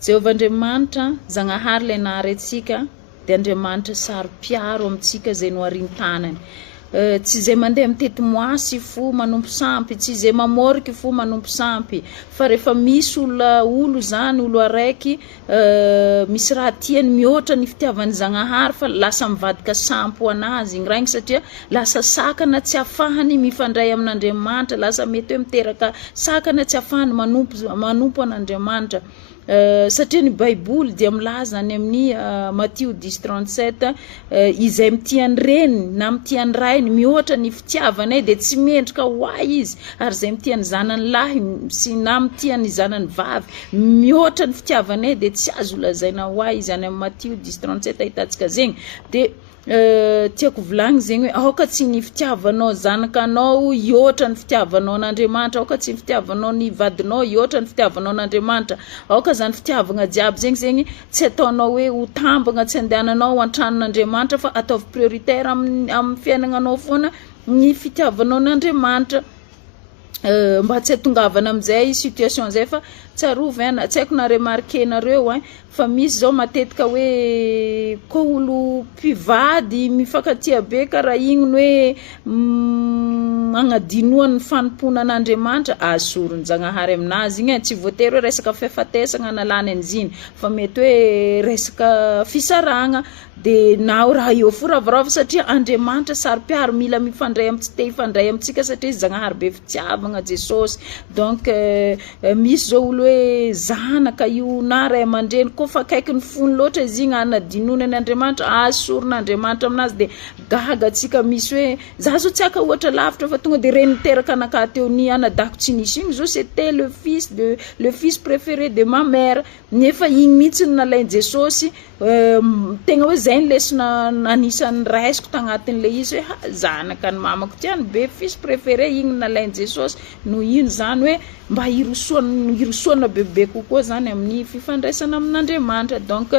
Jehovah Andriamanitra Zagnahary le naharentsika dia Andriamanitra saro-piaro amintsika zay noharin-tanany. Tsy izay mandeha mitety moasy fo manompo sampy, tsy izay mamôriky fo manompo sampy, fa rehefa misy olo zany, olo araiky misy raha tiany mihoatra ny fitiavany Zagnahary fa lasa mivadika sampy ho anazy igny raha igny, satria lasa sakana tsy ahafahany mifandray amin'Andriamanitra, lasa mety hoe miteraka sakana tsy ahafahany manompo an'Andriamanitra. Satria ny Baiboly dia milaza any amin'ny Matthieu 10:37 izay mitiany reniny na mitiany rainy mihoatra ny fitiavany dia tsy mendrika ho ahy izy, ary izay mitiany zanany lahy sy na mitiany zanany vavy mihoatra ny fitiavany dia tsy azo lazaina ho ahy izy, any amin'ny Matthieu 10:37 ahitantsika zegny. Dia tiako volagny zegny hoe aoka tsy ny fitiavanao zanakanao ihoatra ny fitiavanao n'Andriamanitra, aoka tsy ny fitiavanao ny vadinao ihoatra ny fitiavanao n'Andriamanitra, aoka zany fitiavagna jiaby zegny tsy ataonao hoe ho tambagna, tsy andehananao an-tranon'Andriamanitra fa ataovy prioritaire amin'ny fiainagnanao foana ny fitiavanao n'Andriamanitra. Mba tsy hatongavana amin'izay situation zay fa tsarovy tsy haiko na remarquenareo fa misy zao matetika hoe ko olo mpivady mifankatia be karaha igny hoe agnadinoany fanompona an'Andriamanitra, asorony Zagnahary aminazy igny tsy voatery hoe resaka fihafatesagna analany an'iziny, fa mety hoe resaka fisaragna dia na raha io fo ravoravo, satria Andriamanitra saro-piaro mila mifandray tsy te hifandray amintsika satria Zagnahary be fitiavagna Jesosy. Donc misy zao olo hoe zanaka io na ray aman-dreny ko fa akaiky ny fony loatra izy igny anadinony an'Andriamanitra, asoron'Andriamanitra aminazy dia gaga atsika misy hoe za zao tsy aka ohatra lavitra fa tonga dia reny niteraka anaka teo ny anadako tsy nisy igny zao c'était le fils préféré de ma mère, nefa igny mihitsy nalain Jesosy tegna hoe zay ny lesona anisan'ny raisiko tagnatin'le izy hoe zanaka ny mamako tiany be, fils préféré igny nalain Jesosy, no ino zany hoe mba hirosoana bebe kokoa zany amin'ny fifandraisana amin'Andriamanitra. Donc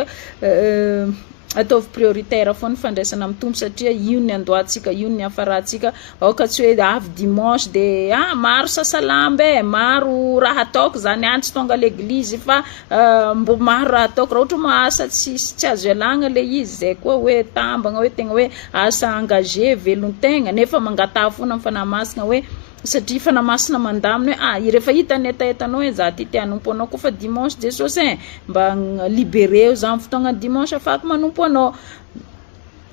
ataovy prioritaire foana fandraisana amin'ny Tompo, satria io ny andohantsika, io ny hafarantsika. Aoka tsy hoe avy dimanche dia maro sasalambe, maro raha ataoko zany tsy tonga l'église fa mbo maro raha ataoko, raha ohatra moa asa tsy azo ialagna le izy, zay koa hoe tambagna hoe tegna hoe asa engagé velon-tegna, nefa mangatah foana amin'ny fanahy masina hoe satria fanahy masina mandamina hoe rehefa hitany etaetanao za ty tianompo anao koa fa dimanche Jesosy mba libéreo za amin'ny fotoagna dimanche afaka manompo anao.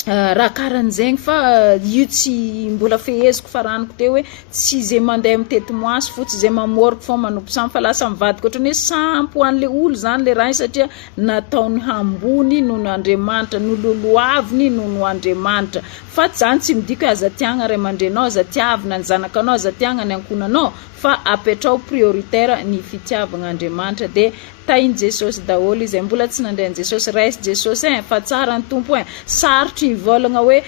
Raha karan'zegny fa io tsy mbola feheziko faraniko teo hoe tsy izay mandeha mitety moasy fo, tsy izay mamôriky fô manompo sampy, fa lasa mivadika ohatrany hoe sampy ho an'le olo zany le raha, satria nataony hambony noho ny Andriamanitra, nololoaviny noho ny Andriamanitra. Fa zany tsy midika hoe aza tiagna ray aman-drenao, aza tiavina ny zanakanao, aza tiagna ny ankonanao, fa apetrao prioritaire ny fitiavagna Andriamanitra. Dia tainy Jesosy daholo izy, mbola tsy nandehan Jesosy, raisy Jesosy fa tsara ny Tompo sarotry hivolagna hoe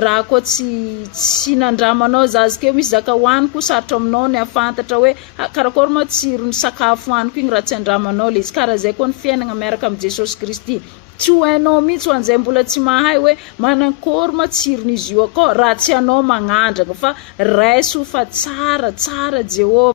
raha koa tsy nandramanao zazakeo misy zaka hoaniko, sarotra aminao ny afantatra hoe karakory ma tsiro ny sakafo hoaniko igny raha tsy andramanao le izy. Karaha zay koa ny fiainagna miaraka amin'ny Jesosy Kristy, tsy ho hainao mihitsy ho an'izay mbola tsy mahay hoe manankory ma tsiron'izy io akao raha tsy anao magnandrana, fa raiso fa tsara Jehovah.